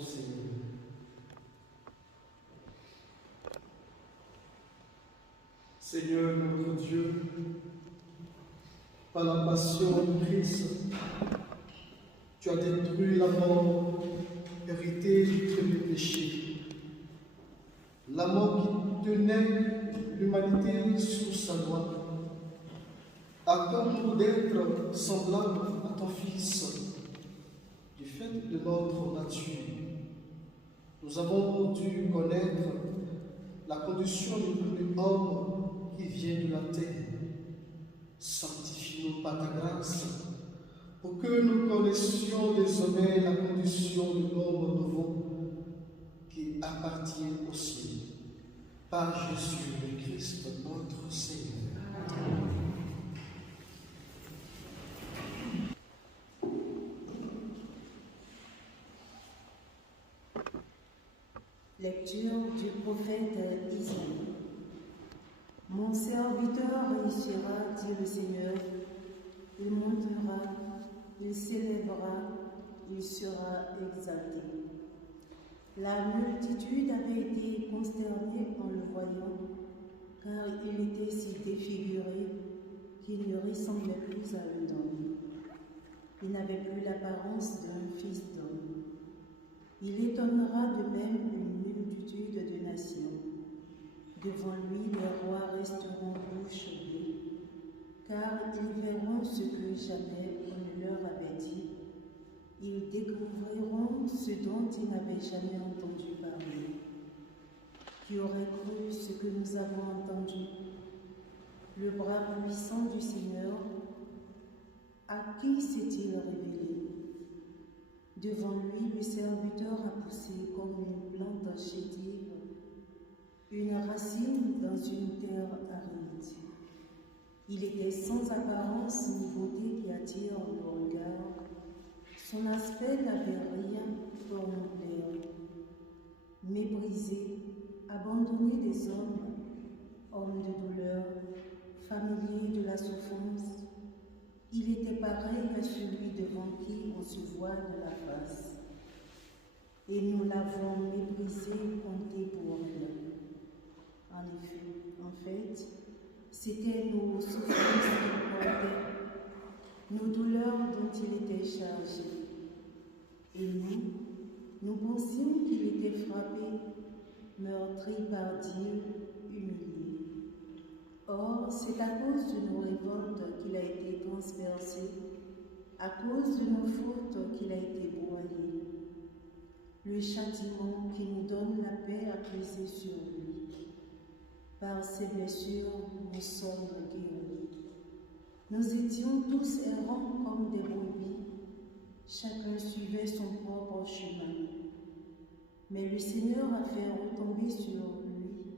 Seigneur. Seigneur notre Dieu, par la passion de Christ, tu as détruit la mort héritée du premier péché. La mort qui tenait l'humanité sous sa loi. Accorde d'être semblable à ton Fils, du fait de notre nature. Nous avons dû connaître la condition de l'homme qui vient de la terre. Sanctifie-nous par ta grâce, pour que nous connaissions désormais la condition de l'homme nouveau qui appartient au ciel. Par Jésus le Christ, notre Seigneur. Amen. Lecture du prophète Isaïe. Mon serviteur réussira, dit le Seigneur. Il montera, il s'élèvera, il sera exalté. La multitude avait été consternée en le voyant, car il était si défiguré qu'il ne ressemblait plus à un homme. Il n'avait plus l'apparence d'un fils d'homme. Il étonnera de même une multitude de nations. Devant lui, les rois resteront bouche bée, car ils verront ce que jamais on ne leur avait dit. Ils découvriront ce dont ils n'avaient jamais entendu parler. Qui aurait cru ce que nous avons entendu? Le bras puissant du Seigneur, à qui s'est-il révélé? Devant lui, le serviteur a poussé comme une plante chétive, une racine dans une terre aride. Il était sans apparence ni beauté qui attire le regard. Son aspect n'avait rien pour nous plaire. Méprisé, abandonné des hommes, homme de douleur, familier de la souffrance, il était pareil à celui devant qui on se voile la face. Et nous l'avons méprisé, compté pour rien. En fait, c'était nos souffrances qu'il portait, nos douleurs dont il était chargé. Et nous pensions qu'il était frappé, meurtri par Dieu, humilié. Or, c'est à cause de nos révoltes qu'il a été transpercé, à cause de nos fautes qu'il a été broyé. Le châtiment qui nous donne la paix a pesé sur lui. Par ses blessures, nous sommes guéris. Nous étions tous errants comme des brebis, chacun suivait son propre chemin. Mais le Seigneur a fait retomber sur lui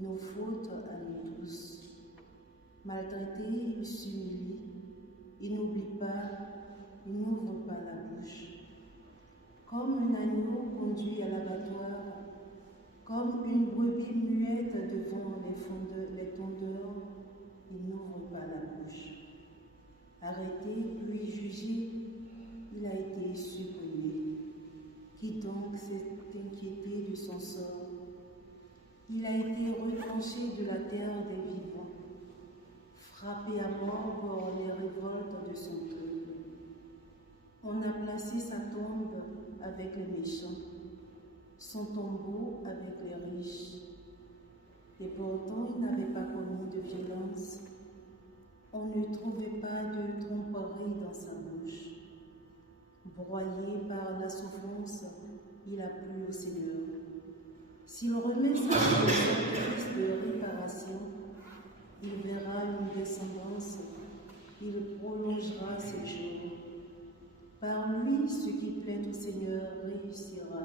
nos fautes à nous tous. Maltraité, il s'humilie, il n'oublie pas, il n'ouvre pas la bouche. Comme un agneau conduit à l'abattoir, comme une brebis muette devant les tondeurs, il n'ouvre pas la bouche. Arrêté, puis jugé, il a été supprimé. Qui donc s'est inquiété de son sort? Il a été retranché de la terre des vivants, frappé à mort pour les révoltes de son peuple. On a placé sa tombe avec les méchants, son tombeau avec les riches. Et pourtant, il n'avait pas commis de violence. On ne trouvait pas de tromperie dans sa bouche. Broyé par la souffrance, il a plu au Seigneur. S'il remet sa sacrifice de réparation, il verra une descendance, il prolongera ses jours. Par lui, ce qui plaît au Seigneur réussira.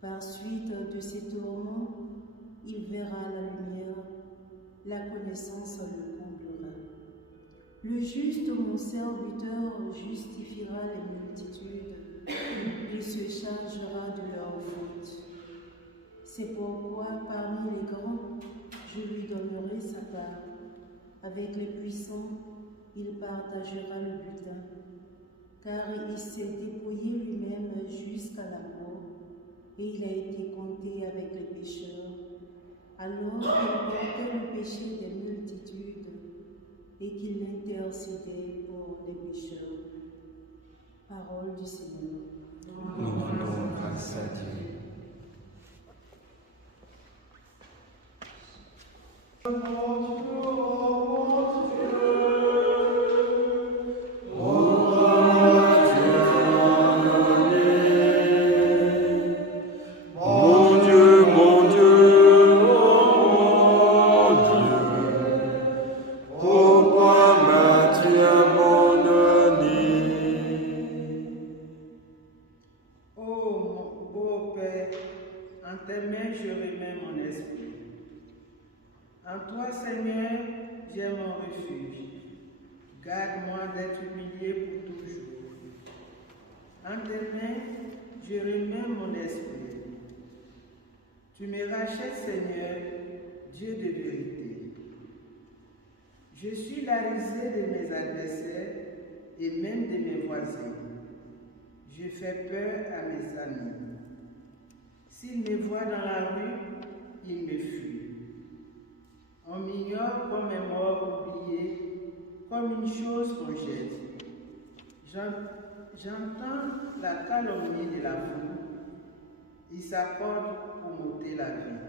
Par suite de ses tourments, il verra la lumière, la connaissance le comblera. Le juste, mon serviteur, justifiera les multitudes, il se chargera de leurs fautes. C'est pourquoi, parmi les grands, je lui donnerai sa part. Avec les puissants, il partagera le butin, car il s'est dépouillé lui-même jusqu'à la mort. et il a été compté avec les pécheurs, alors qu'il portait le péché des multitudes et qu'il intercédait pour les pécheurs. Parole du Seigneur. Nous rendons grâce à Dieu. En toi, Seigneur, j'ai mon refuge. Garde-moi d'être humilié pour toujours. En tes mains, je remets mon esprit. Tu me rachètes, Seigneur, Dieu de vérité. Je suis la risée de mes adversaires et même de mes voisins. Je fais peur à mes amis. S'ils me voient dans la rue, ils me fuient. On m'ignore comme un mort oublié, comme une chose qu'on jette. J'entends la calomnie de la foule. Ils s'accordent pour m'ôter la vie.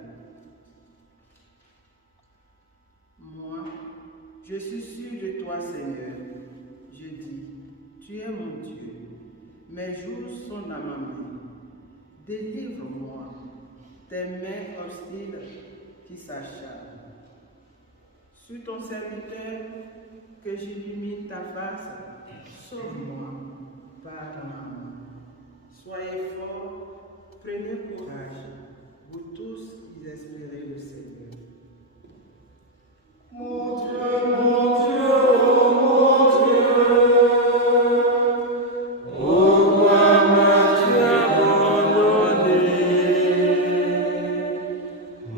Moi, je suis sûr de toi, Seigneur. Je dis, tu es mon Dieu. Mes jours sont dans ma main. Délivre-moi, tes mains hostiles qui s'acharnent. Sur ton serviteur, que j'illumine ta face, sauve-moi par ta main. Soyez forts, prenez courage, vous tous qui espérez le Seigneur. Mon Dieu, mon Dieu, mon Dieu, Pourquoi m'as-tu abandonné?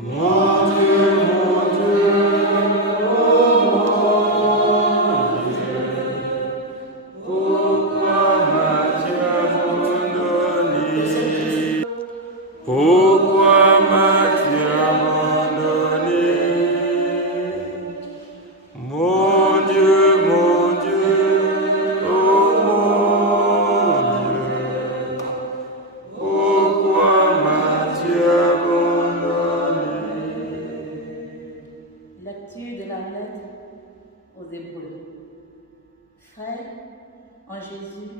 Mon Dieu, mon Dieu, oh mon Dieu, pourquoi m'as-tu abandonné? Pourquoi m'as-tu abandonné? Mon Dieu, oh mon Dieu, pourquoi m'as-tu abandonné? Lecture de la lettre aux Hébreux. Frères, en Jésus,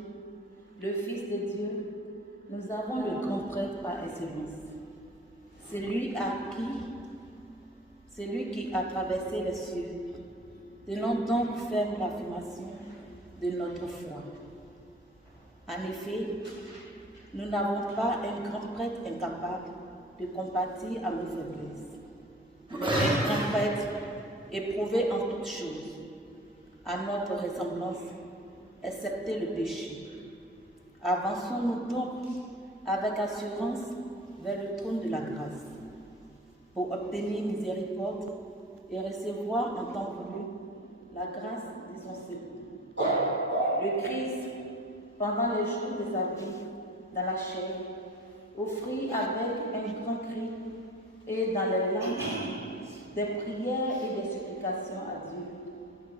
le Fils de Dieu, nous avons le grand prêtre par excellence. Celui qui a traversé les cieux. Tenons donc ferme l'affirmation de notre foi. En effet, nous n'avons pas un grand prêtre incapable de compatir à nos faiblesses. Un grand prêtre éprouvé en toutes choses, à notre ressemblance, excepté le péché. Avançons-nous donc avec assurance vers le trône de la grâce, pour obtenir miséricorde et recevoir en temps voulu la grâce de son secours. Le Christ, pendant les jours de sa vie dans la chair, offrit avec un grand cri et dans les larmes des prières et des supplications à Dieu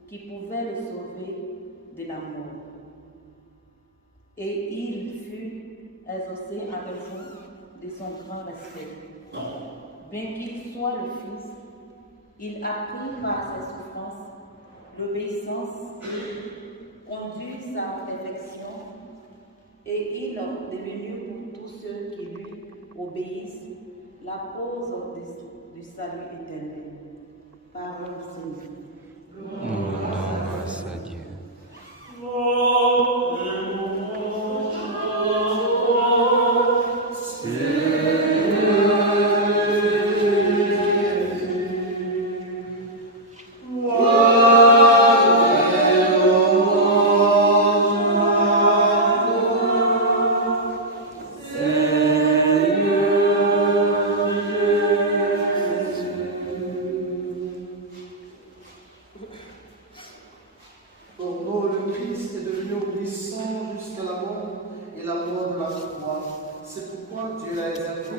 qui pouvaient le sauver de la mort. Et il fut exaucé en raison de son grand respect. Bien qu'il soit le Fils, il apprit par ses souffrances l'obéissance qui conduit sa perfection, et il est devenu pour tous ceux qui lui obéissent la cause du salut éternel. Parole du Seigneur. Nous rendons grâce à Dieu. Pour nous, le Christ est devenu obéissant. fois, Dieu l'a exalté,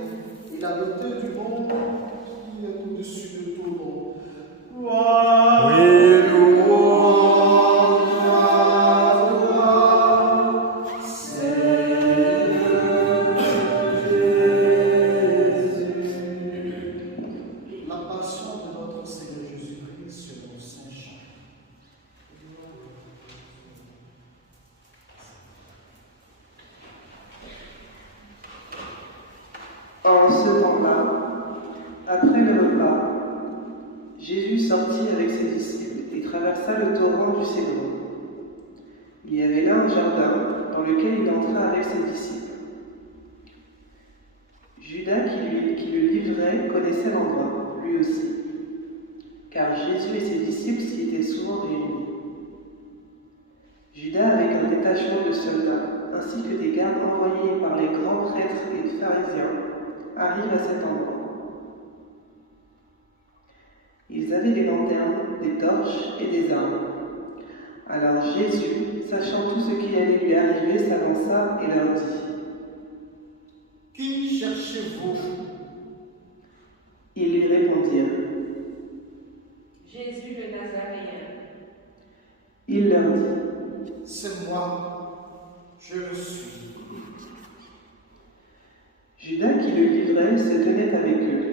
il a doté du monde qui est au-dessus de tout nom. Gloire. Oui, louange La passion de notre Seigneur Jésus-Christ selon Saint Jean. En ce temps-là, après le repas, Jésus sortit avec ses disciples et traversa le torrent du Cédron. Il y avait là un jardin dans lequel il entra avec ses disciples. Judas qui le livrait connaissait l'endroit, lui aussi, car Jésus et ses disciples s'y étaient souvent réunis. Judas, avec un détachement de soldats, ainsi que des gardes envoyés par les grands prêtres et les pharisiens, arrive à cet endroit. Ils avaient des lanternes, des torches et des armes. Alors Jésus, sachant tout ce qui allait lui arriver, s'avança et leur dit : Qui cherchez-vous? Ils lui répondirent. Jésus le Nazaréen. Il leur dit : C'est moi, je le suis. Judas qui le livrait se tenait avec eux.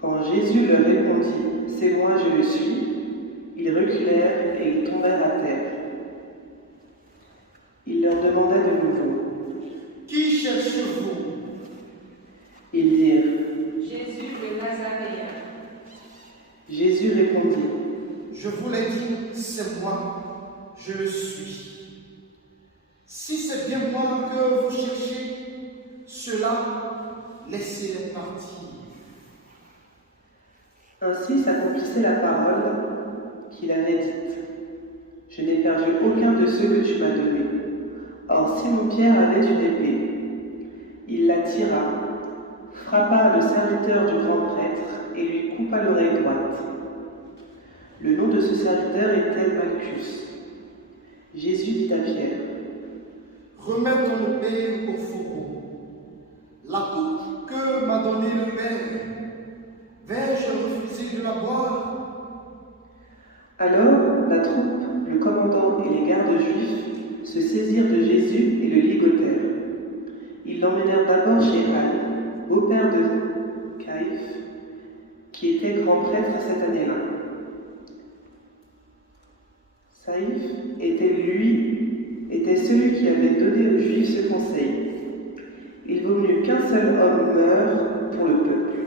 Quand Jésus leur répondit : C'est moi, je le suis, ils reculèrent et ils tombèrent à terre. Il leur demanda de nouveau. Qui cherchez-vous? Ils dirent. Jésus le Nazaréen. Jésus répondit : Je vous l'ai dit, c'est moi, je le suis. Si c'est bien moi que vous cherchez, cela, laissez-les partir. Ainsi s'accomplissait la parole qu'il avait dite. Je n'ai perdu aucun de ceux que tu m'as donnés. Or Simon-Pierre avait une épée. Il la tira, frappa le serviteur du grand prêtre et lui coupa l'oreille droite. Le nom de ce serviteur était Malchus. Jésus dit à Pierre : Remets ton épée au fourreau. La coupe que m'a donnée le Père, vais-je refuser de la boire? Alors la troupe, le commandant et les gardes juifs se saisirent de Jésus et le ligotèrent. Ils l'emmenèrent d'abord chez Anne, beau-père de Caïphe, qui était grand prêtre cette année-là. Saïphe était celui qui avait donné aux Juifs ce conseil. Il vaut mieux qu'un seul homme meure pour le peuple.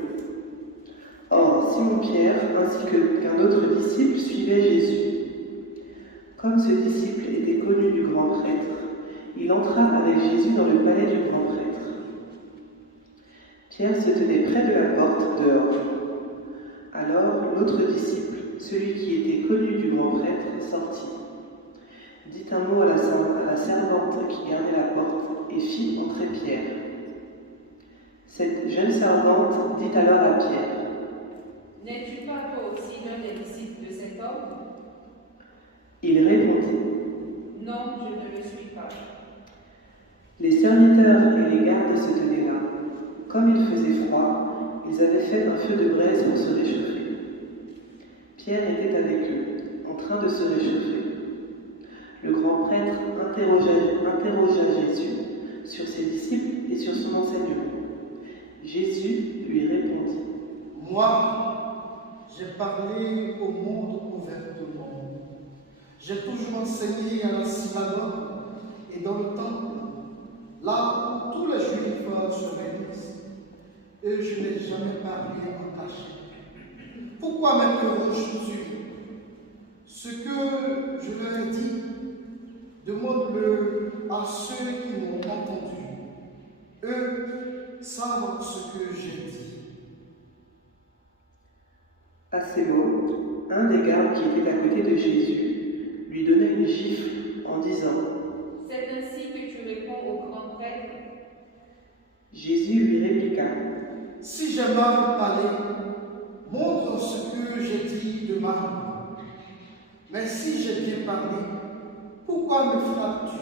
Or, Simon-Pierre ainsi qu'un autre disciple suivaient Jésus. Comme ce disciple était connu du grand prêtre, il entra avec Jésus dans le palais du grand prêtre. Pierre se tenait près de la porte dehors. Alors l'autre disciple, celui qui était connu du grand prêtre, sortit, dit un mot à la servante qui gardait la porte et fit entrer Pierre. Cette jeune servante dit alors à Pierre : N'es-tu pas toi aussi l'un des disciples de cet homme? Il répondit : Non, je ne le suis pas. Les serviteurs et les gardes se tenaient là. Comme il faisait froid, ils avaient fait un feu de braise pour se réchauffer. Pierre était avec eux, en train de se réchauffer. Le grand prêtre interrogea Jésus sur ses disciples et sur son enseignement. Jésus lui répondit : Moi, j'ai parlé au monde ouvertement. J'ai toujours enseigné à la synagogue et dans le temple, là où tous les Juifs se réunissent, et je n'ai jamais parlé en cachette. Pourquoi m'interroges-tu? Ce que je leur ai dit, demande-le à ceux qui m'ont entendu. Eux savent ce que j'ai dit. À ces mots, un des gardes qui était à côté de Jésus lui donna une gifle en disant : C'est ainsi que tu réponds au grand prêtre? Jésus lui répliqua : Si j'ai mal parlé, montre ce que j'ai dit de mal. Mais si j'ai bien parlé, pourquoi me frappes-tu?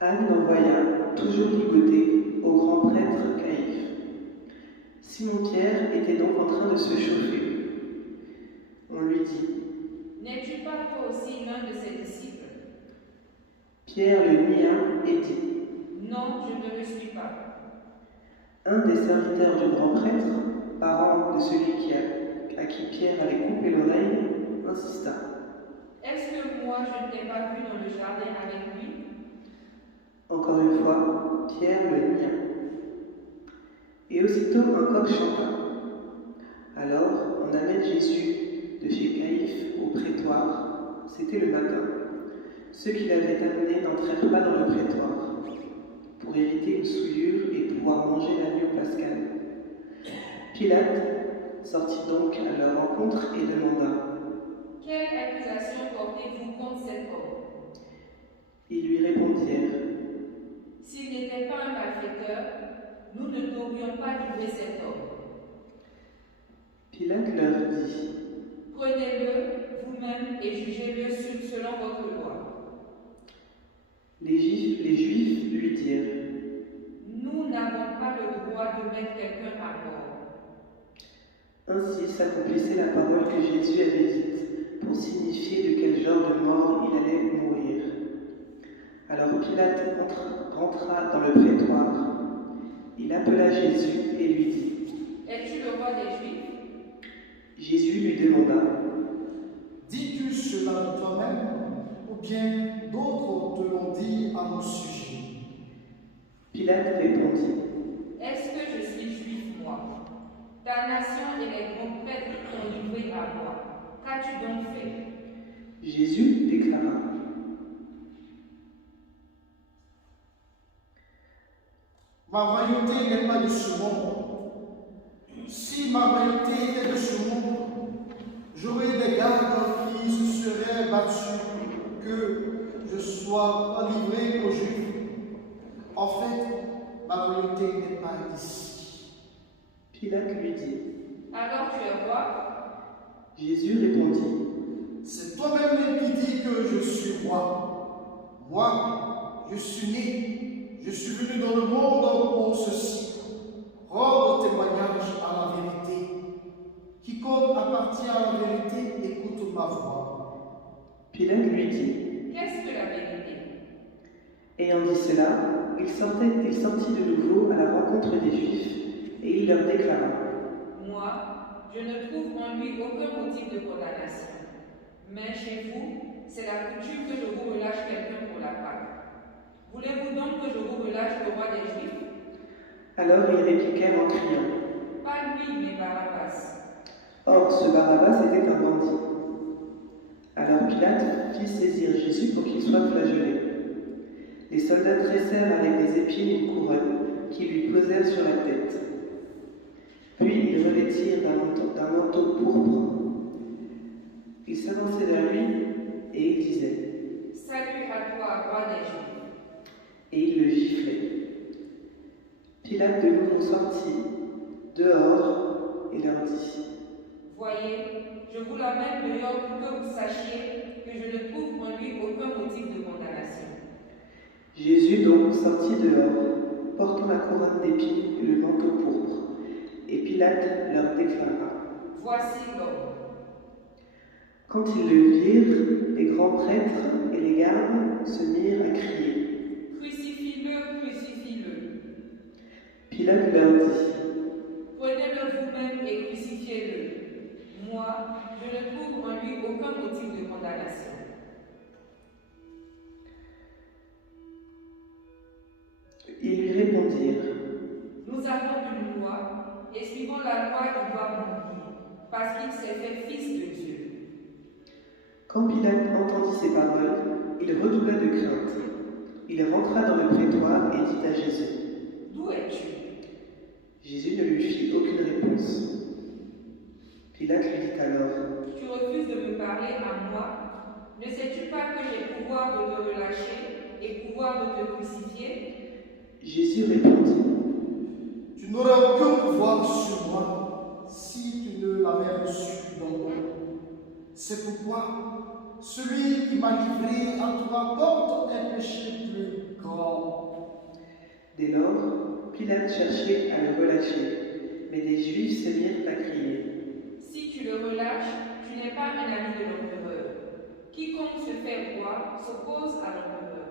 Anne l'envoya toujours ligoté au grand prêtre Caïphe. Simon-Pierre était donc en train de se chauffer. On lui dit: N'es-tu pas toi aussi l'un de ses disciples? Pierre le nia et dit: Non, je ne le suis pas. Un des serviteurs du grand prêtre, parent de celui à qui Pierre avait coupé l'oreille, insista. Est-ce que moi je ne t'ai pas vu dans le jardin avec lui? Encore une fois, Pierre le nia. Et aussitôt un coq chanta. Alors on amène Jésus de chez Caïphe au prétoire. C'était le matin. Ceux qui l'avaient amené n'entrèrent pas dans le prétoire pour éviter une souillure et pouvoir manger l'agneau pascal. Pilate sortit donc à leur rencontre et demanda: Quelle accusation portez-vous contre cet homme? Ils lui répondirent: S'il n'était pas un malfaiteur, nous ne t'aurions pas livré cet homme. Pilate leur dit: Prenez-le vous-même et jugez-le selon votre loi. Les Juifs lui dirent: Nous n'avons pas le droit de mettre quelqu'un à mort. Ainsi s'accomplissait la parole que Jésus avait dite, pour signifier de quel genre de mort il allait mourir. Alors Pilate rentra dans le prétoire. Il appela Jésus et lui dit: Es-tu le roi des Juifs? Jésus lui demanda: Dis-tu cela de toi-même, ou bien d'autres te l'ont dit à mon sujet? Pilate répondit: Est-ce que je suis juif, moi? Ta nation et les grands prêtres t'ont livré à moi. Qu'as-tu donc fait? Jésus déclara: Ma royauté n'est pas de ce monde. Si ma royauté était de ce monde, j'aurais des gardes qui se seraient battus que je sois pas livré aux Juifs. En fait, ma royauté n'est pas d'ici. Pilate lui dit: Alors tu es roi? Jésus répondit: C'est toi-même qui dis que je suis roi. Moi, je suis né, je suis venu dans le monde pour ceci, rendre témoignage à la vérité. Quiconque appartient à la vérité écoute ma voix. Pilate lui dit: Qu'est-ce que la vérité? Ayant dit cela, il sortit de nouveau à la rencontre des Juifs, et il leur déclara: Moi, je ne trouve en lui aucun motif de condamnation. Mais chez vous, c'est la coutume que je vous relâche quelqu'un pour la Pâque. Voulez-vous donc que je vous relâche le roi des Juifs? Alors ils répliquèrent en criant: Pas lui, mais Barabbas. Or, ce Barabbas était un bandit. Alors Pilate fit saisir Jésus pour qu'il soit flagellé. Les soldats tressèrent avec des épines une couronne qui lui posèrent sur la tête. Puis ils revêtirent d'un manteau pourpre. Ils s'avançaient vers lui et ils disaient: Salut à toi, roi des Juifs. Et ils le giflaient. Pilate de nouveau sortit dehors et leur dit: Voyez, je vous l'amène dehors pour que vous sachiez que je ne trouve en lui aucun motif de condamnation. Jésus donc sortit dehors, portant la couronne d'épines et le manteau pourpre. Et Pilate leur déclara: Voici l'homme. Quand ils le virent, les grands prêtres et les gardes se mirent à crier. Crucifie-le, crucifie-le. Pilate leur dit: Prenez-le vous-même et crucifiez-le. Moi, je ne trouve en lui aucun motif de condamnation. Ils lui répondirent: Nous avons une loi, et suivant la loi, il doit mourir, parce qu'il s'est fait fils de Dieu. Quand Pilate entendit ces paroles, il redoubla de crainte. Il rentra dans le prétoire et dit à Jésus: D'où es-tu? Jésus ne lui fit aucune réponse. Pilate lui dit alors: Tu refuses de me parler à moi? Ne sais-tu pas que j'ai pouvoir de te relâcher et pouvoir de te crucifier? Jésus répondit: Tu n'aurais aucun pouvoir sur moi si tu ne l'avais reçu dans moi. C'est pourquoi celui qui m'a livré à toi porte un péché plus grand. Dès lors, Pilate cherchait à le relâcher, mais des Juifs se mirent à crier. Si tu le relâches, tu n'es pas un ami de l'empereur. Quiconque se fait roi s'oppose à l'empereur.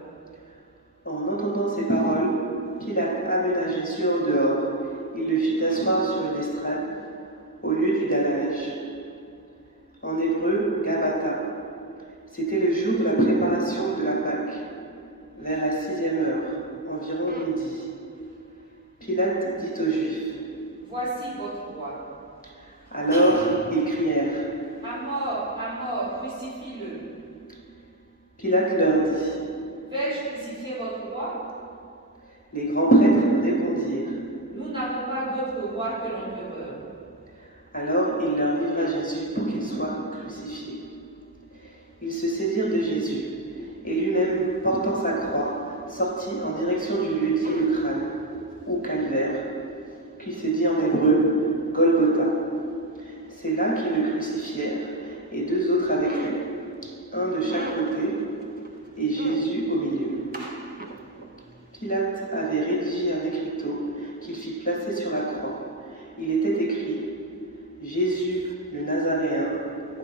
En entendant ces paroles, Pilate amena Jésus en dehors. Il le fit asseoir sur une estrade, au lieu du dallage. En hébreu, Gabata. C'était le jour de la préparation de la Pâque, vers la 6e heure, environ midi. Pilate dit aux Juifs, « Voici votre roi. » Alors ils crièrent, « À mort, crucifie-le. » Pilate leur dit, « Vais-je crucifier votre roi? » Les grands prêtres répondirent, « Nous n'avons pas d'autre roi que l'empereur. » Alors il leur livra Jésus pour qu'il soit crucifié. Ils se saisirent de Jésus, et lui-même, portant sa croix, sortit en direction du lieu dit le crâne, ou calvaire, qui se dit en hébreu Golgotha. C'est là qu'ils le crucifièrent, et 2 autres avec lui, un de chaque côté, et Jésus au milieu. Pilate avait rédigé un écriteau qu'il fit placer sur la croix. Il était écrit « Jésus le Nazaréen,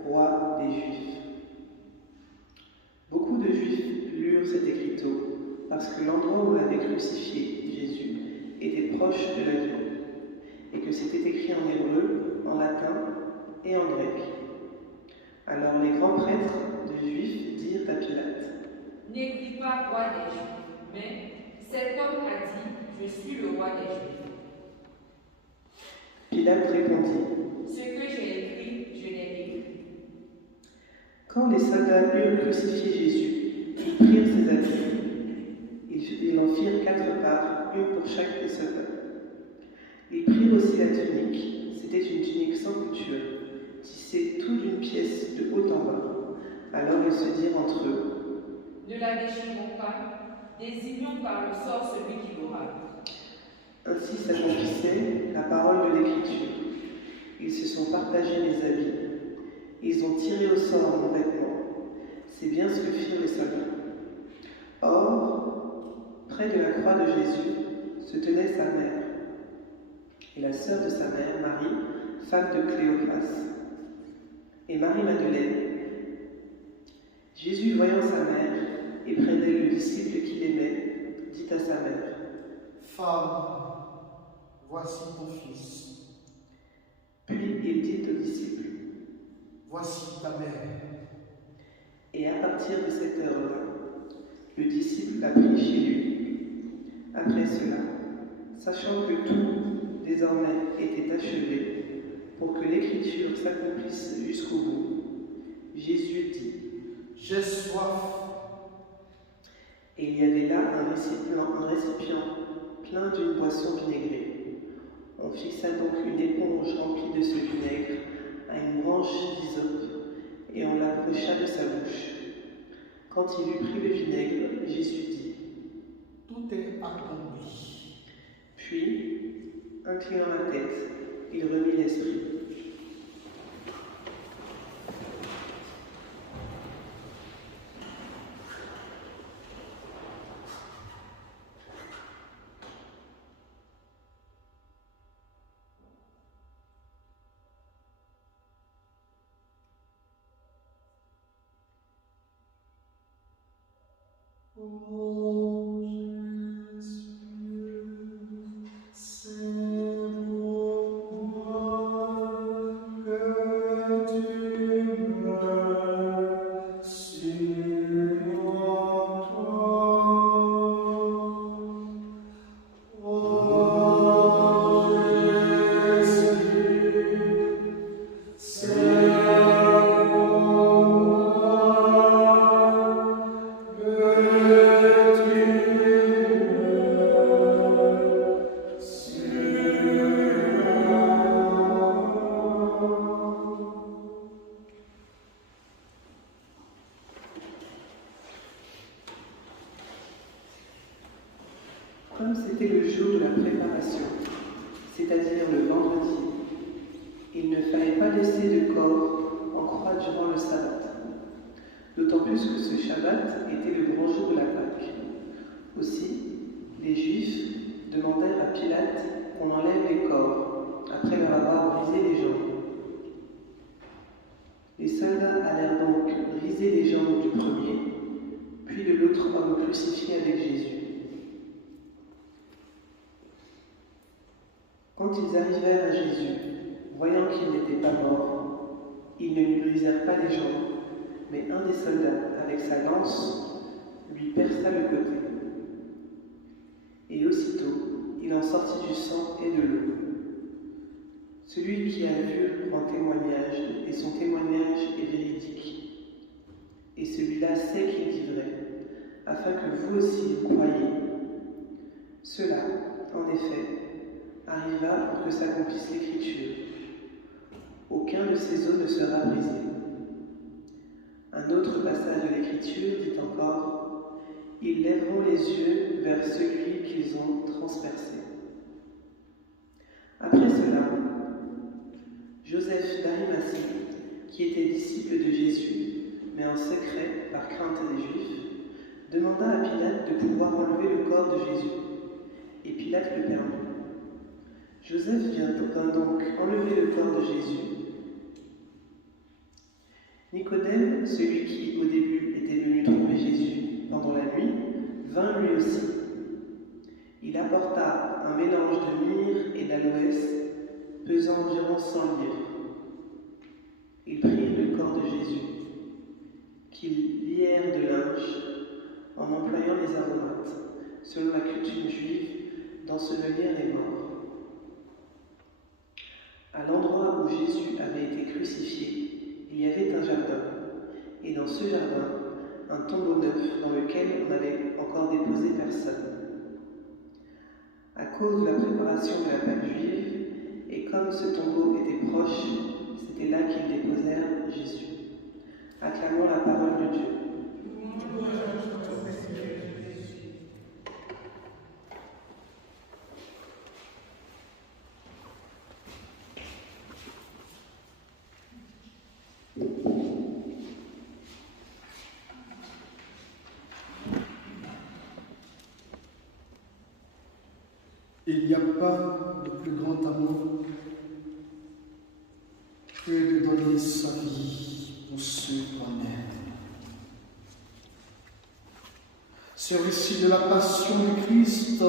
roi des Juifs ». Beaucoup de Juifs lurent cet écriteau parce que l'endroit où avait crucifié Jésus était proche de la ville et que c'était écrit en hébreu, en latin et en grec. Alors les grands prêtres de Juifs dirent à Pilate, « N'écris pas roi des Juifs, mais cet homme a dit, je suis le roi des Juifs. » Pilate répondit, « Ce que j'ai écrit, je l'ai écrit. » Quand les soldats eurent crucifié Jésus, ils prirent ses habits. Ils en firent 4 parts, une pour chaque des soldats. Ils prirent aussi la tunique. C'était une tunique sans couture, tissée tout d'une pièce de haut en bas. Alors ils se dirent entre eux, « Ne la déchirons pas, désignons par le sort celui qui l'aura. » Ainsi s'accomplissait la parole de l'Écriture. Ils se sont partagés les habits. Ils ont tiré au sort nos vêtements. C'est bien ce que firent les soldats. Or, près de la croix de Jésus se tenait sa mère et la sœur de sa mère, Marie, femme de Cléophas, et Marie-Madeleine. Jésus, voyant sa mère et près d'elle le disciple qu'il aimait, dit à sa mère, « Femme, voici ton fils. » Puis il dit au disciple, « Voici ta mère. » Et à partir de cette heure-là, le disciple l'a pris chez lui. Après cela, sachant que tout désormais était achevé, pour que l'Écriture s'accomplisse jusqu'au bout, Jésus dit, « J'ai soif. » Et il y avait là un récipient plein d'une boisson vinaigrée. On fixa donc une éponge remplie de ce vinaigre à une branche d'hysope, et on l'approcha de sa bouche. Quand il eut pris le vinaigre, Jésus dit, « Tout est accompli. » Puis, inclinant la tête, il remit l'esprit. Oh Jésus, c'est pour moi que tu meurs sur toi. Oh Jésus, c'est Comme c'était le jour de la préparation, c'est-à-dire le vendredi, il ne fallait pas laisser de corps en croix durant le sabbat, d'autant plus que ce Shabbat était le grand jour de la Pâque. Aussi, les Juifs, demandèrent à Pilate qu'on enlève les corps, après leur avoir brisé les jambes. Les soldats allèrent donc briser les jambes du premier, puis de l'autre homme crucifié avec Jésus. Quand ils arrivèrent à Jésus, voyant qu'il n'était pas mort, ils ne lui brisèrent pas les jambes, mais un des soldats, avec sa lance, lui perça le côté. Et aussitôt, il en sortit du sang et de l'eau. Celui qui a vu rend témoignage, et son témoignage est véridique. Et celui-là sait qu'il dit vrai, afin que vous aussi vous croyiez. Cela, en effet, arriva pour que s'accomplisse l'Écriture. Aucun de ces os ne sera brisé. Un autre passage de l'Écriture dit encore « Ils lèveront les yeux vers celui qu'ils ont transpercé. » Après cela, Joseph d'Arimathie, qui était disciple de Jésus, mais en secret par crainte des Juifs, demanda à Pilate de pouvoir enlever le corps de Jésus. Et Pilate le permit. Joseph vient donc enlever le corps de Jésus. Nicodème, celui qui au début était venu trouver Jésus pendant la nuit, vint lui aussi. Il apporta un mélange de myrrhe et d'aloès pesant environ 100 livres. Ils prirent le corps de Jésus, qu'ils lièrent de linge en employant les aromates, selon la coutume juive d'ensevelir les morts. À l'endroit où Jésus avait été crucifié, il y avait un jardin, et dans ce jardin, un tombeau neuf dans lequel on n'avait encore déposé personne. À cause de la préparation de la Pâque juive, et comme ce tombeau était proche, c'était là qu'ils déposèrent Jésus. Acclamons la parole de Dieu. Il n'y a pas de plus grand amour que de donner sa vie pour ceux qu'on aime. Ce récit de la passion du Christ,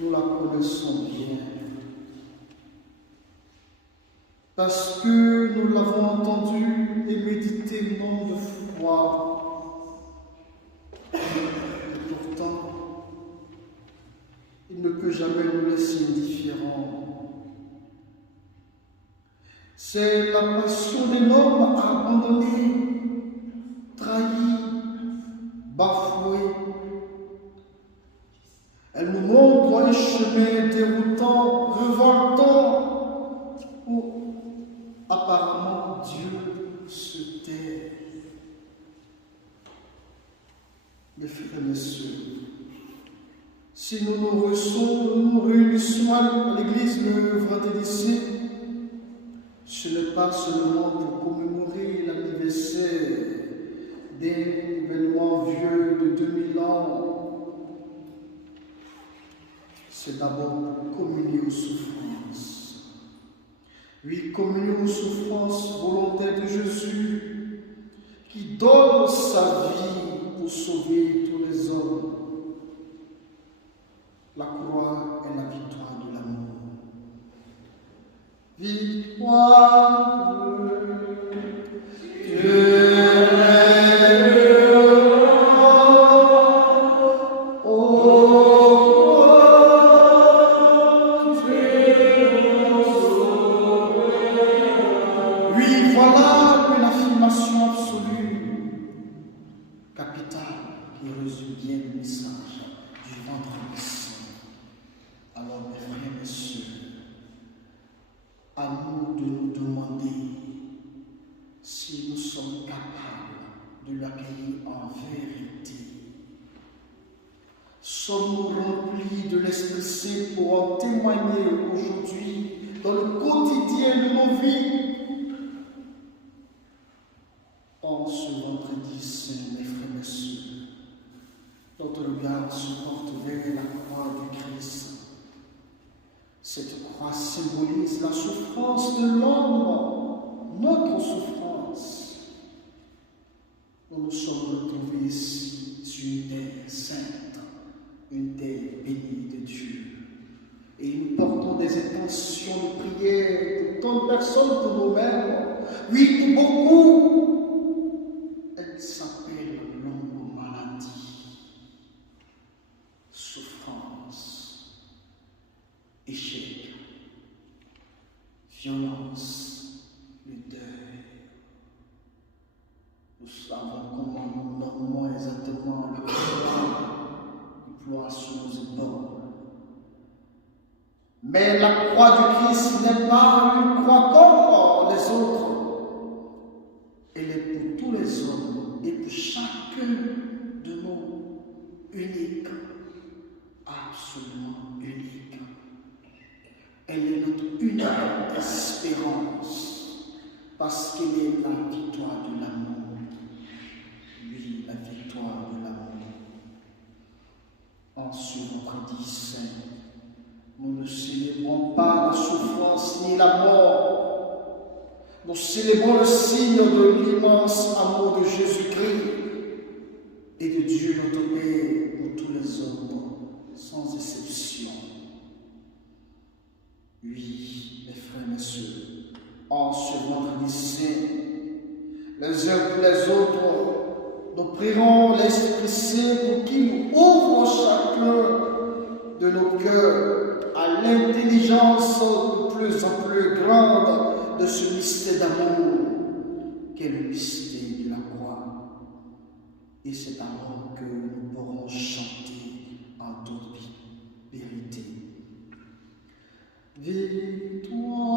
nous la connaissons bien, parce que nous l'avons entendu et médité nombre de fois. Et pourtant, il ne peut jamais nous laisser indifférents. C'est la passion de l'homme abandonné, trahi, bafoué. Elle nous montre un chemin déroutant, revoltant, où apparemment Dieu se tait. Mes frères et mes sœurs, si nous nous réunissons à l'église le vendredi saint, ce n'est pas seulement pour commémorer l'anniversaire d'un événement vieux de 2000 ans, c'est d'abord pour communier aux souffrances. Oui, communier aux souffrances volontaires de Jésus, qui donne sa vie pour sauver tous les hommes. La croix est la victoire de l'amour. Victoire de Dieu. Oui, voilà une affirmation absolue, capitale, qui résume bien le message du vendredi saint. Alors, mes frères et mes sœurs, à nous de nous demander si nous sommes capables de l'accueillir en vérité. Sommes-nous remplis de l'Esprit Saint pour en témoigner aujourd'hui dans le quotidien de nos vies? En ce vendredi saint, mes frères et mes sœurs, notre regard se porte vers la croix. Cette croix symbolise la souffrance de l'homme, notre souffrance. Nous nous sommes retrouvés ici sur une terre sainte, une terre bénie de Dieu. Et nous portons des intentions de prière pour tant de personnes, pour nous-mêmes, oui, pour beaucoup. Elle s'appelle longue maladie, souffrance, échec, violence, le deuil. Nous savons comment nous nommons exactement le poids qui ploie sur nos épaules. Mais la croix du Christ n'est pas une croix comme les autres. Elle est pour tous les hommes et pour chacun de nous unique, absolument unique. Elle est notre unique espérance parce qu'elle est la victoire de l'amour. Oui, la victoire de l'amour. En ce vendredi saint, nous ne célébrons pas la souffrance ni la mort. Nous célébrons le signe de l'immense amour de Jésus-Christ et de Dieu notre Père pour tous les hommes, sans exception. Oui, mes frères et mes sœurs, en ce vendredi saint, les uns pour les autres, nous prierons l'Esprit Saint pour qu'il nous ouvre chacun de nos cœurs à l'intelligence de plus en plus grande de ce mystère d'amour qu'est le mystère de la croix. Et c'est alors que nous pourrons chanter en toute vérité. Victoire,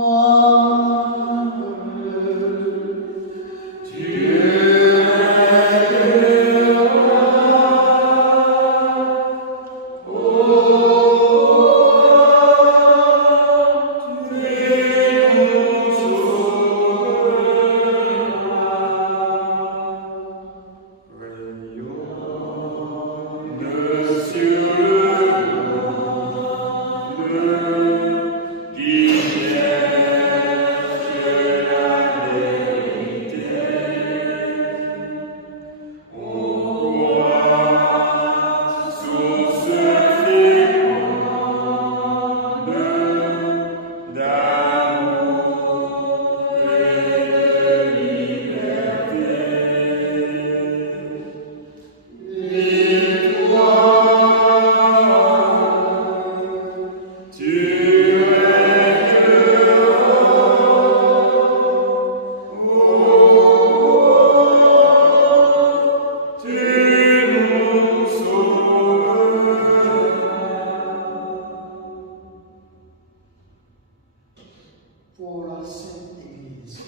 pour la Sainte Église.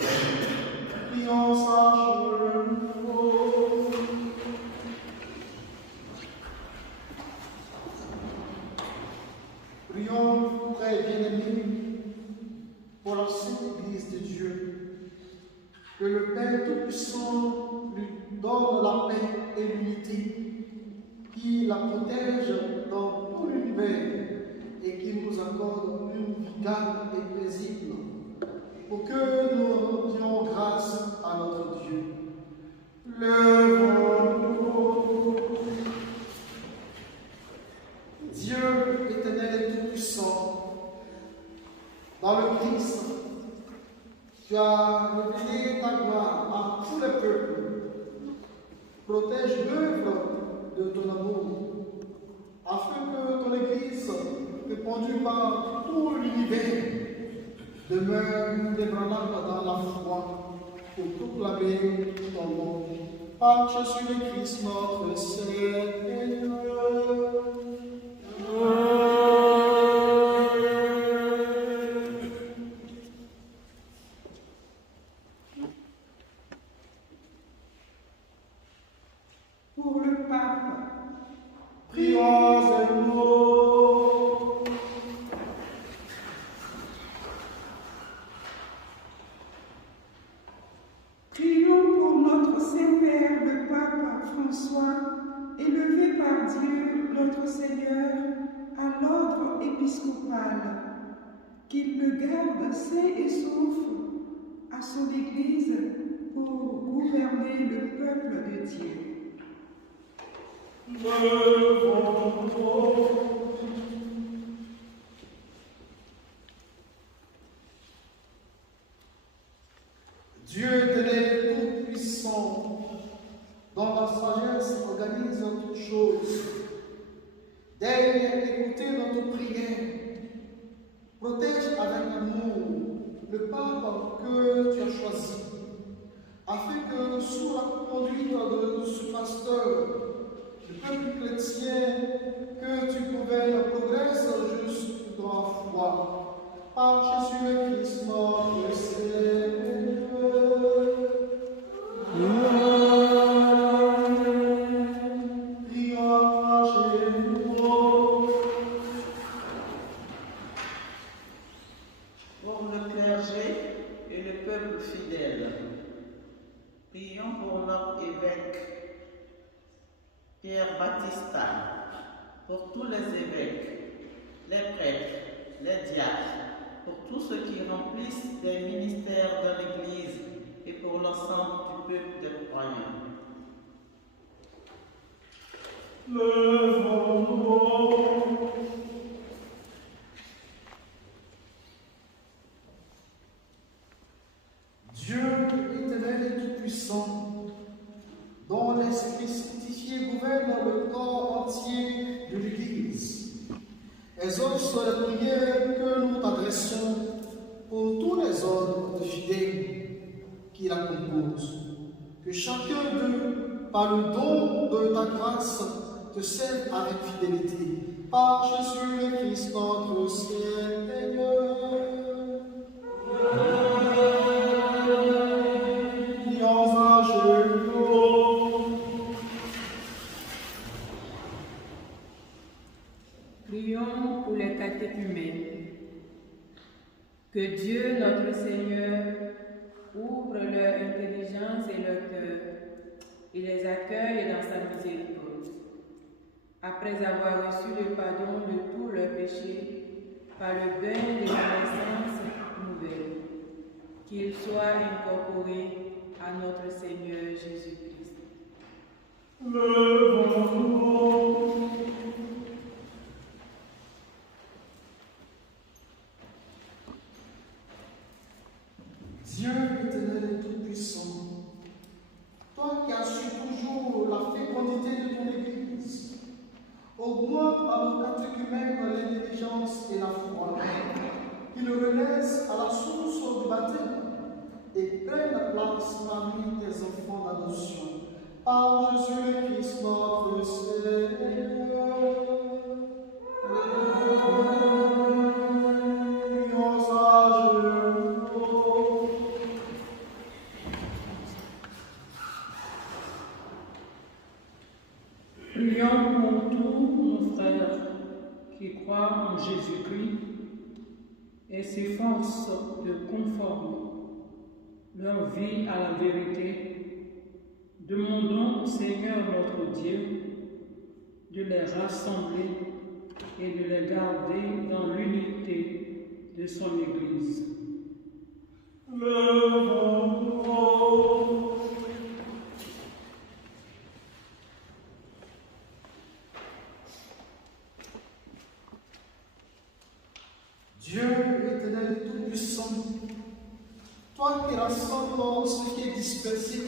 Prions sagement. Prions, frères bien-aimés, pour la Sainte Église de Dieu, que le Père Tout-Puissant lui donne la paix et l'unité, qui la protège dans tout l'univers et qui nous accorde une vie calme et paisible, pour que nous rendions grâce à notre Dieu. Levons-nous. Dieu éternel et tout-puissant, dans le Christ, tu as révélé ta gloire à tous les peuples. Protège l'œuvre de ton amour, afin que ton Église, répandue par tout l'univers, demeure inébranlable dans la foi pour proclamer ton nom. Par Jésus le Christ, notre Seigneur. Pour le pape, Prions-nous. prions pour notre Saint-Père, le pape François, élevé par Dieu, notre Seigneur, à l'ordre épiscopal. qu'il le garde sain et sauf à son Église pour gouverner le peuple de Dieu. Dieu éternel tout-puissant, dont la sagesse organise toutes choses, daigne écouter notre prière. Protège avec amour le pape que tu as choisi, afin que sous la conduite de ce pasteur, le peuple chrétien que tu gouvernes progresse juste dans la foi. Par Jésus-Christ notre Seigneur. Pour le clergé et le peuple fidèle, prions pour notre évêque Pierre Baptista, pour tous les évêques, les prêtres, les diacres, pour tous ceux qui remplissent des ministères dans l'Église et pour l'ensemble du peuple des croyants. Dieu éternel et tout-puissant, dont l'Esprit sanctifié gouverne le corps entier de l'Église, exauce les prières que nous t'adressons pour tous les ordres de fidèles qui la composent. Que chacun d'eux, par le don de ta grâce, te serve avec fidélité. Par Jésus-Christ notre Seigneur. Prions pour les catéchumènes. Que Dieu, notre Seigneur, ouvre leur intelligence et leur cœur et les accueille dans sa miséricorde. Après avoir reçu le pardon de tous leurs péchés par le bain de la naissance nouvelle, qu'ils soient incorporés à notre Seigneur Jésus-Christ. Dieu éternel et tout-puissant, toi qui as su toujours la fécondité de ton Église, augmente à nos catéchumènes l'intelligence et la foi, qu'ils renaissent à la source du baptême et prennent place parmi tes enfants d'adoption. Par Jésus-Christ notre Seigneur. Prions à genoux. Prions pour tous nos frères qui croient en Jésus-Christ et s'efforcent de conformer leur vie à la vérité. Demandons au Seigneur notre Dieu de les rassembler et de les garder dans l'unité de son Église. Dieu éternel et tout-puissant, toi qui rassembles ce qui est dispersé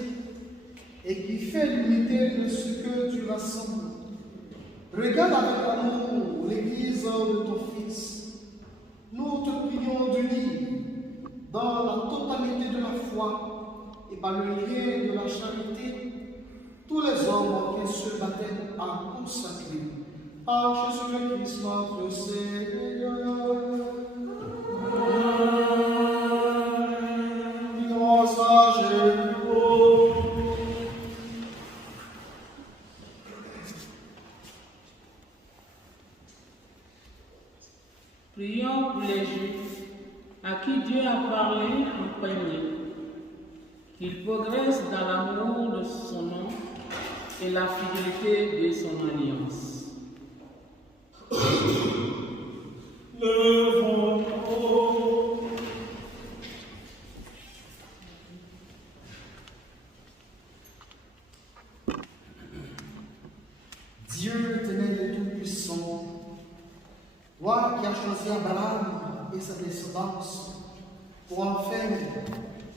et qui fais l'unité de ce que tu rassembles, regarde avec amour l'Église de ton Fils. Nous te prions d'unir dans la totalité de la foi et par le lien de la charité tous les hommes qu'un seul baptême a consacrés. Par Jésus-Christ notre Seigneur. Prions pour les Juifs à qui Dieu a parlé en premier, qu'ils progressent dans l'amour de son nom et la fidélité de son alliance. Levons-nous. qui as choisi Abraham et sa descendance pour en faire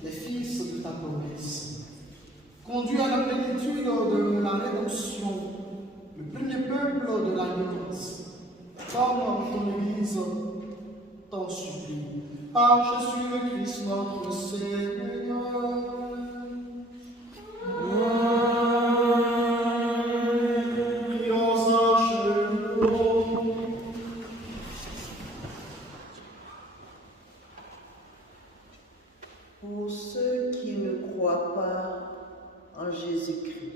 les fils de ta promesse. Conduis à la plénitude de la rédemption, le premier peuple de l'Alliance, comme ton Église t'en supplie. Par Jésus le Christ notre Seigneur. Pour ceux qui ne croient pas en Jésus-Christ.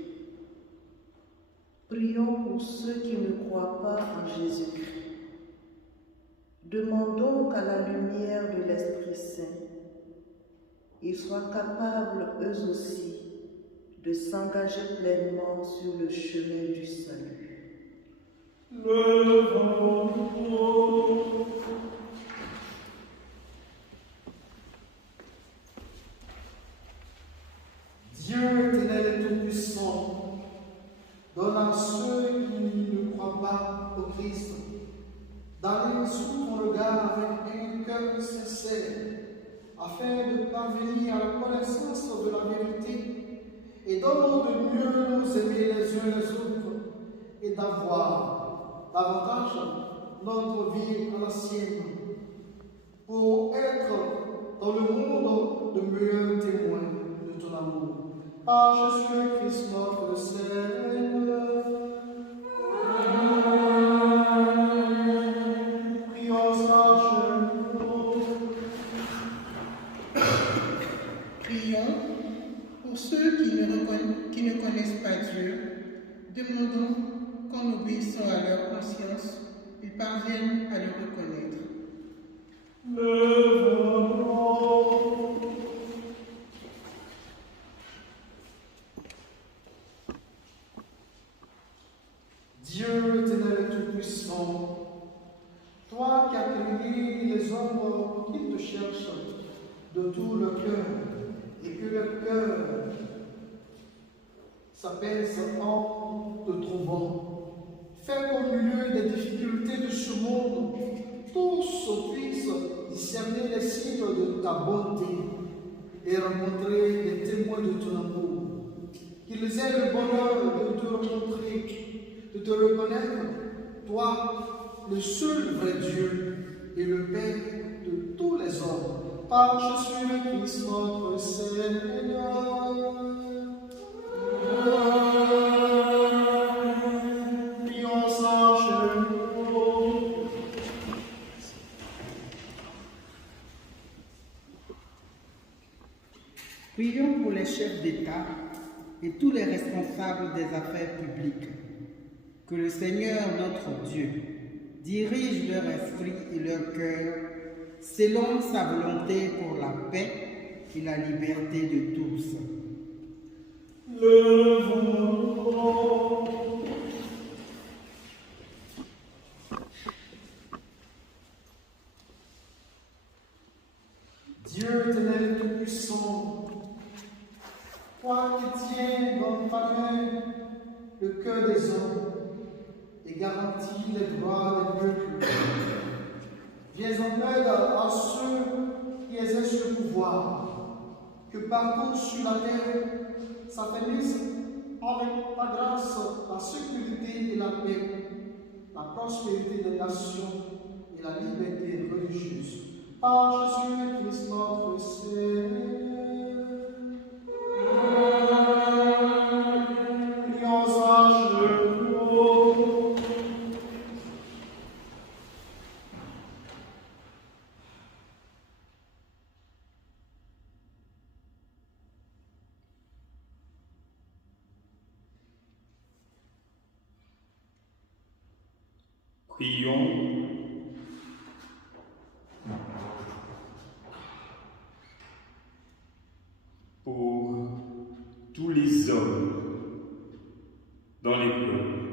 Prions pour ceux qui ne croient pas en Jésus-Christ. Demandons qu'à la lumière de l'Esprit Saint, ils soient capables eux aussi de s'engager pleinement sur le chemin du salut. Levons-nous. Dieu éternel et tout-puissant, donne à ceux qui ne croient pas au Christ d'aller sous ton regard avec un cœur sincère, afin de parvenir à la connaissance de la vérité, et donne-nous de mieux nous aimer les uns les autres, et d'avoir davantage notre vie à la sienne, pour être dans le monde de meilleurs témoins de ton amour. Par Jésus-Christ notre Seigneur. Prions à genoux. Prions pour ceux qui ne connaissent pas Dieu. Demandons qu'en obéissant à leur conscience, ils parviennent à le reconnaître. Levons-nous. Dieu éternel et tout-puissant, toi qui as créé les hommes qui te cherchent de tout le cœur, et que le cœur s'apaise en te trouvant, fais qu'au milieu des difficultés de ce monde, tous puissent discerner les signes de ta bonté et rencontrer les témoins de ton amour. Qu'ils aient le bonheur de te rencontrer, de te reconnaître, toi, le seul vrai Dieu et le Père de tous les hommes, par Jésus le Christ notre Seigneur. Prions à genoux. Prions pour les chefs d'État et tous les responsables des affaires publiques. Que le Seigneur, notre Dieu, dirige leur esprit et leur cœur selon sa volonté pour la paix et la liberté de tous. Levons-nous. Dieu éternel et tout-puissant, toi qui tiens dans ta main le cœur des hommes et garantis les droits des peuples, viens en aide à ceux qui exercent le pouvoir, que partout sur la terre s'affermisse avec ta grâce la sécurité et la paix, la prospérité des nations et la liberté religieuse. Par Jésus-Christ notre Seigneur. Prions à genoux. Prions. Pour tous les hommes dans les peuples.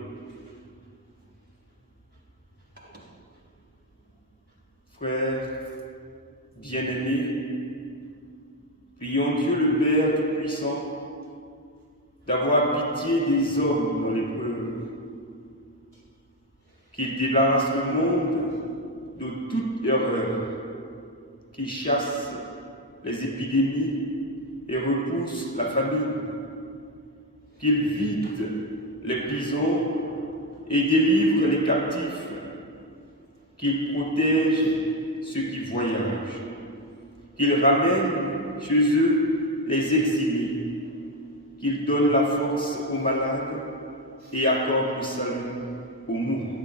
Frères bien-aimés, prions Dieu le Père Tout-Puissant d'avoir pitié des hommes dans les peuples, qu'il débarrasse le monde de toute erreur, qui chasse les épidémies et repousse la famine, qu'il vide les prisons et délivre les captifs, qu'il protège ceux qui voyagent, qu'il ramène chez eux les exilés, qu'il donne la force aux malades et accorde le salut aux mourants.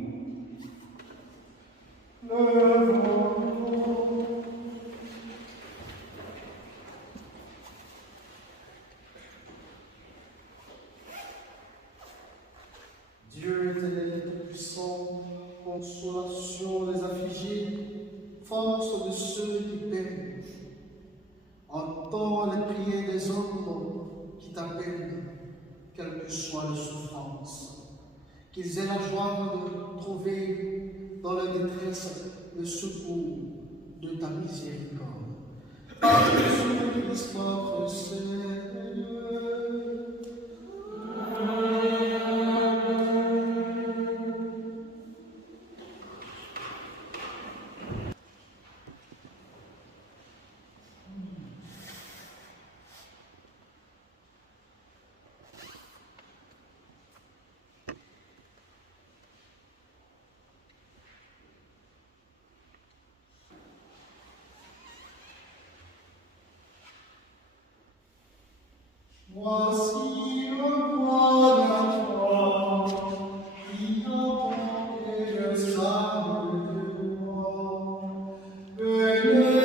Dieu éternel tout-puissant, consolation des affligés, force de ceux qui peinent, entends les prières des hommes qui t'appellent, quelle que soit leur souffrance, qu'ils aient la joie de trouver dans leur détresse le secours de ta miséricorde. Par Jésus-Christ notre Seigneur. Voici le roi de la croix, qui a porté le salut de moi. Venez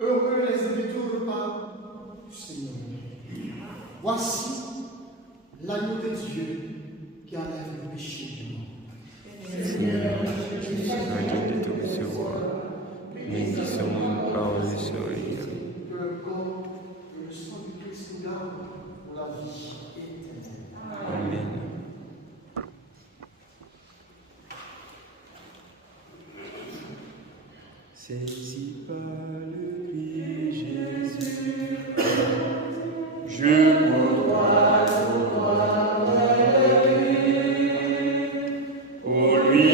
Heureux les habitants de part du Seigneur. Voici l'agneau de Dieu qui enlève le péché du monde. Seigneur, je suis ravi de te recevoir. Bénissons une parole de ce rire. Que le corps et le sang du Christ nous gardent pour la vie éternelle. Amen. Saisi par le cri Jésus, Je crois pour lui,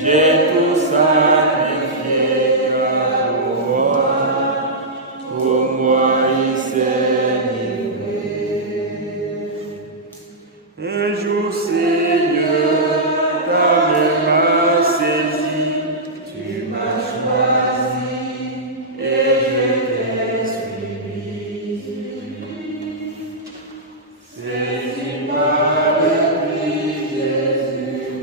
j'ai tout sacrifié car pour moi il s'est livré. Un jour, Seigneur, ta main m'a saisi, tu m'as choisi et je t'ai suivi. Saisi par le cri Jésus,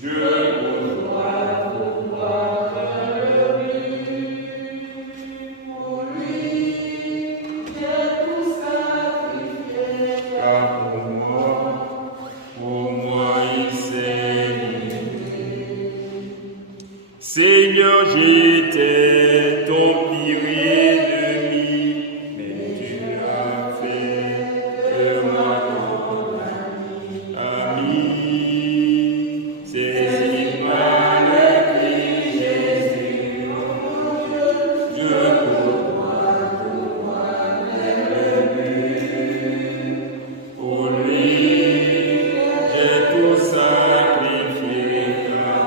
je courroie pour toi vers le but. Pour lui, j'ai tout sacrifié, car pour moi il s'est livré. Seigneur, j'étais ton pire ennemi, mais tu as fait de moi ton ami. Saisi par le cri Jésus, je courroie pour toi vers le but. Pour lui, j'ai tout sacrifié, car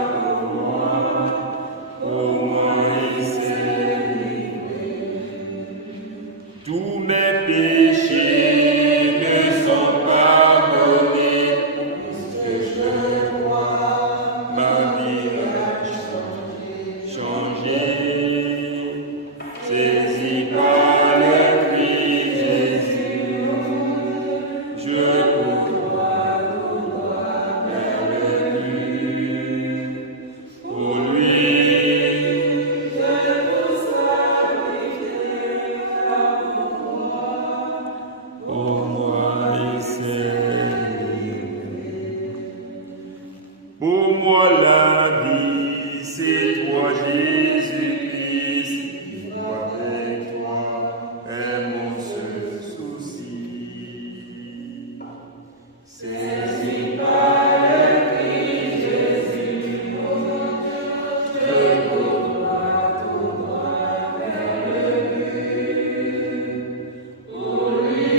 pour moi il s'est livré. Tous mes péchés ne sont pardonnés, puisque je crois ma vie a changé. Saisi par le cri Jésus, je courroie pour toi vers le but. Pour lui, j'ai tout sacrifié, car pour moi il s'est livré. Pour moi la vie, c'est toi Jésus-Christ, vivre avec toi est mon seul souci. Saisi par le cri Jésus, je courroie tout droit vers le but. Pour lui,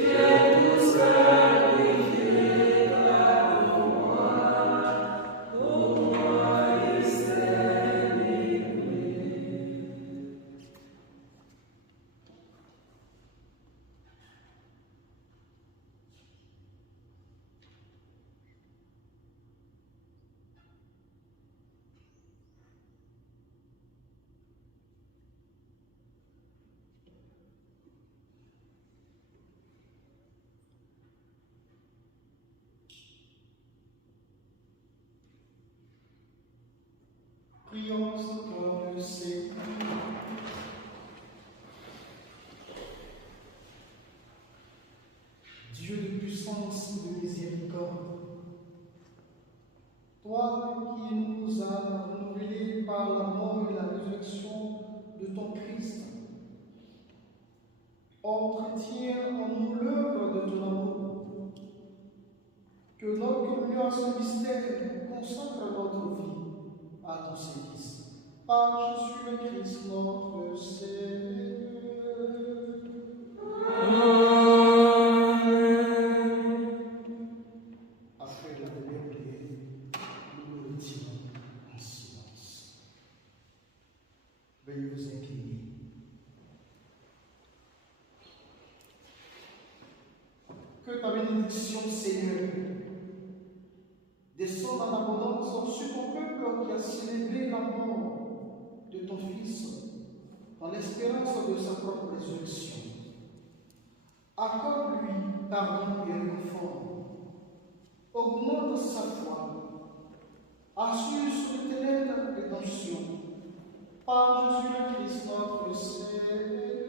j'ai tout sacrifié, car pour moi il s'est livré. Prions encore le Seigneur. Dieu de puissance et de miséricorde, toi qui nous as renouvelés par la mort et la résurrection de ton Christ, entretiens en nous l'œuvre de ton amour, que notre communion à ce mystère consacre notre vie à ton service. Par Jésus le Christ, notre Seigneur. Après la première prière, nous nous retirons en silence. Veuillez vous incliner. Que ta bénédiction, Seigneur, descende en abondance sur ton peuple qui a célébré la mort de ton Fils dans l'espérance de sa propre résurrection. Accorde-lui pardon et réconfort. Augmente sa foi. Assure son éternelle rédemption Par Jésus le Christ, notre Seigneur.